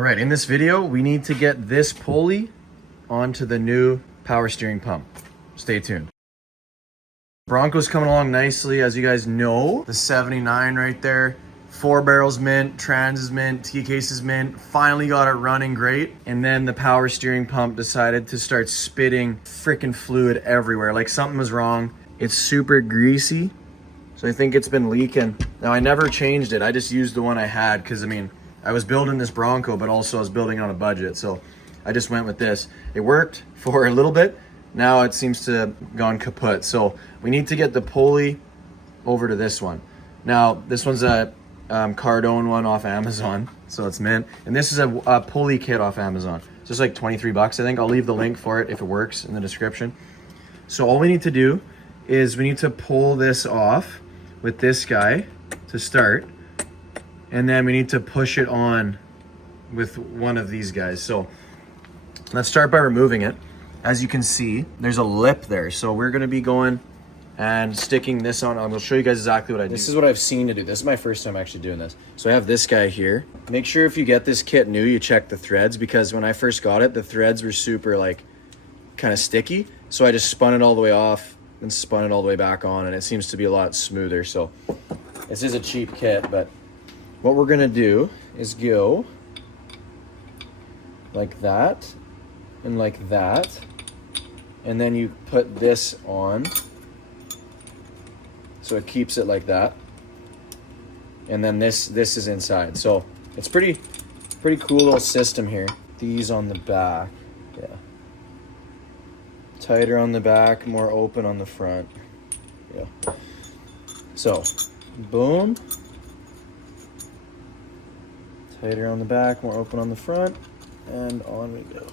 All right, in this video, we need to get this pulley onto the new power steering pump. Stay tuned. Bronco's coming along nicely, as you guys know. The 79 right there. 4 barrels mint, trans is mint, T-case is mint. Finally got it running great. And then the power steering pump decided to start spitting freaking fluid everywhere. Like something was wrong. It's super greasy. So I think it's been leaking. Now I never changed it. I just used the one I had because I mean, I was building this Bronco, but also I was building it on a budget. So I just went with this. It worked for a little bit. Now it seems to have gone kaput. So we need to get the pulley over to this one. Now this one's a Cardone one off Amazon, so it's mint. And this is a pulley kit off Amazon. It's just like 23 bucks, I think. I'll leave the link for it if it works in the description. So all we need to do is we need to pull this off with this guy to start. And then we need to push it on with one of these guys. So let's start by removing it. As you can see, there's a lip there. So we're gonna be going and sticking this on. I'm gonna show you guys exactly what I do. This is what I've seen to do. This is my first time actually doing this. So I have this guy here. Make sure if you get this kit new, you check the threads, because when I first got it, the threads were super like kind of sticky. So I just spun it all the way off and spun it all the way back on, and it seems to be a lot smoother. So this is a cheap kit, but what we're gonna do is go like that and like that. And then you put this on, so it keeps it like that. And then this is inside. So it's pretty cool little system here. These on the back, yeah. Tighter on the back, more open on the front. Yeah. So, boom. Tighter on the back, more open on the front, and on we go.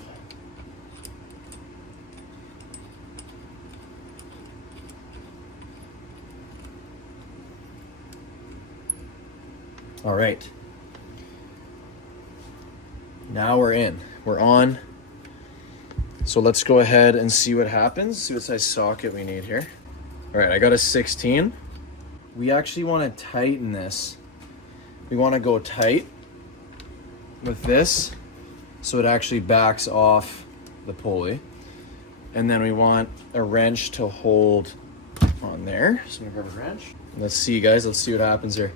All right, now we're in, we're on. So let's go ahead and see what happens, see what size socket we need here. All right, I got a 16. We actually want to tighten this. We want to go tight with this so it actually backs off the pulley. And then we want a wrench to hold on there. So I'm gonna grab a wrench. Let's see, guys, let's see what happens here.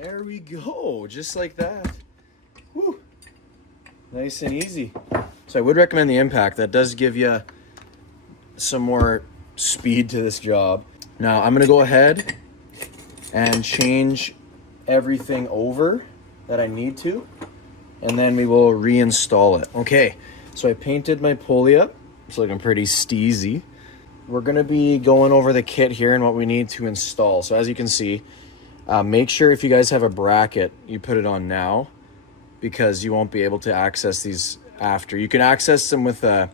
There we go, just like that. Woo. Nice and easy. So I would recommend the impact. That does give you some more speed to this job. Now I'm gonna go ahead and change everything over that I need to, and then we will reinstall it. Okay, so I painted my pulley up. It's looking pretty steezy. We're gonna be going over the kit here and what we need to install. So as you can see, make sure if you guys have a bracket, you put it on now, because you won't be able to access these after. You can access them with a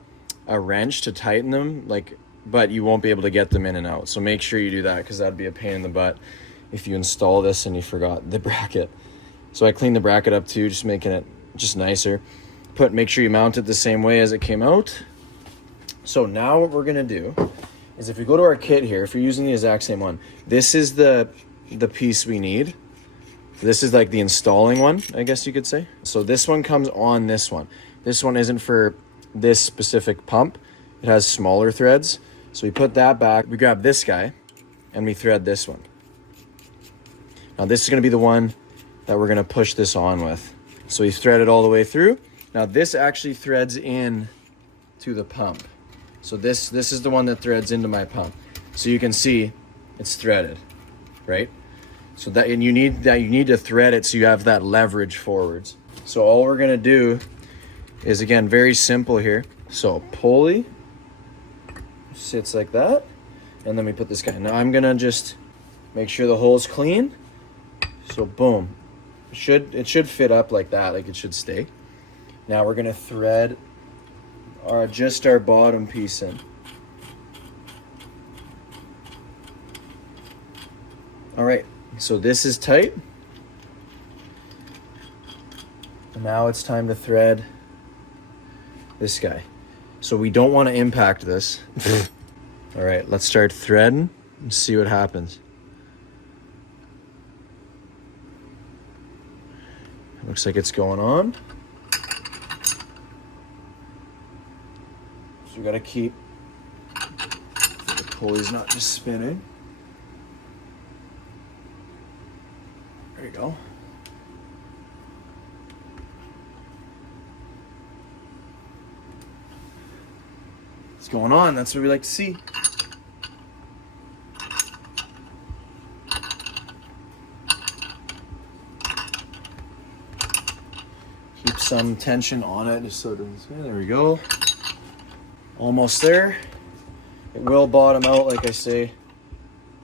wrench to tighten them, but you won't be able to get them in and out. So make sure you do that, because that'd be a pain in the butt if you install this and you forgot the bracket. So I cleaned the bracket up too, just making it just nicer. Make sure you mount it the same way as it came out. So now what we're gonna do is, if we go to our kit here, if you're using the exact same one, this is the piece we need. This is like the installing one, I guess you could say. So this one comes on this one. This one isn't for this specific pump. It has smaller threads. So we put that back, we grab this guy, and we thread this one. Now this is gonna be the one that we're gonna push this on with. So we thread it all the way through. Now this actually threads in to the pump. So this is the one that threads into my pump. So you can see it's threaded, right? So that, and you need to thread it so you have that leverage forwards. So all we're gonna do is, again, very simple here. So pulley sits like that, and then we put this guy. Now I'm gonna just make sure the hole's clean. So boom, it should fit up like that, like it should stay. Now we're gonna thread just our bottom piece in. All right, so this is tight. And now it's time to thread this guy. So we don't want to impact this. All right, let's start threading and see what happens. Looks like it's going on. So we gotta keep the pulley's not just spinning. There you go. What's going on? That's what we like to see. Keep some tension on it just so it doesn't spin. There we go. Almost there. It will bottom out, like I say,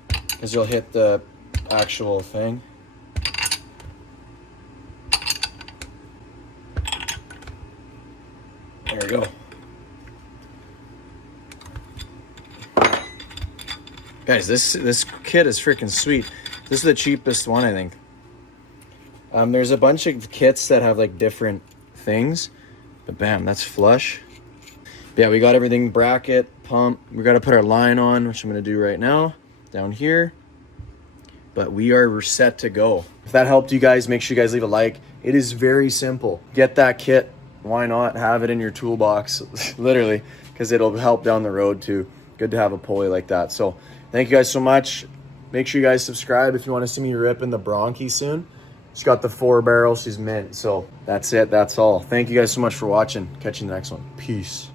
because you'll hit the actual thing. There we go. Guys, this kit is freaking sweet. This is the cheapest one, I think. There's a bunch of kits that have like different things, but bam, that's flush. But yeah, we got everything, bracket, pump. We got to put our line on, which I'm going to do right now, down here. But we're set to go. If that helped you guys, make sure you guys leave a like. It is very simple. Get that kit. Why not have it in your toolbox, literally, because it'll help down the road too. Good to have a pulley like that. So thank you guys so much. Make sure you guys subscribe if you want to see me ripping the Bronchi soon. She's got the 4 barrel. She's mint. So that's it. That's all. Thank you guys so much for watching. Catch you in the next one. Peace.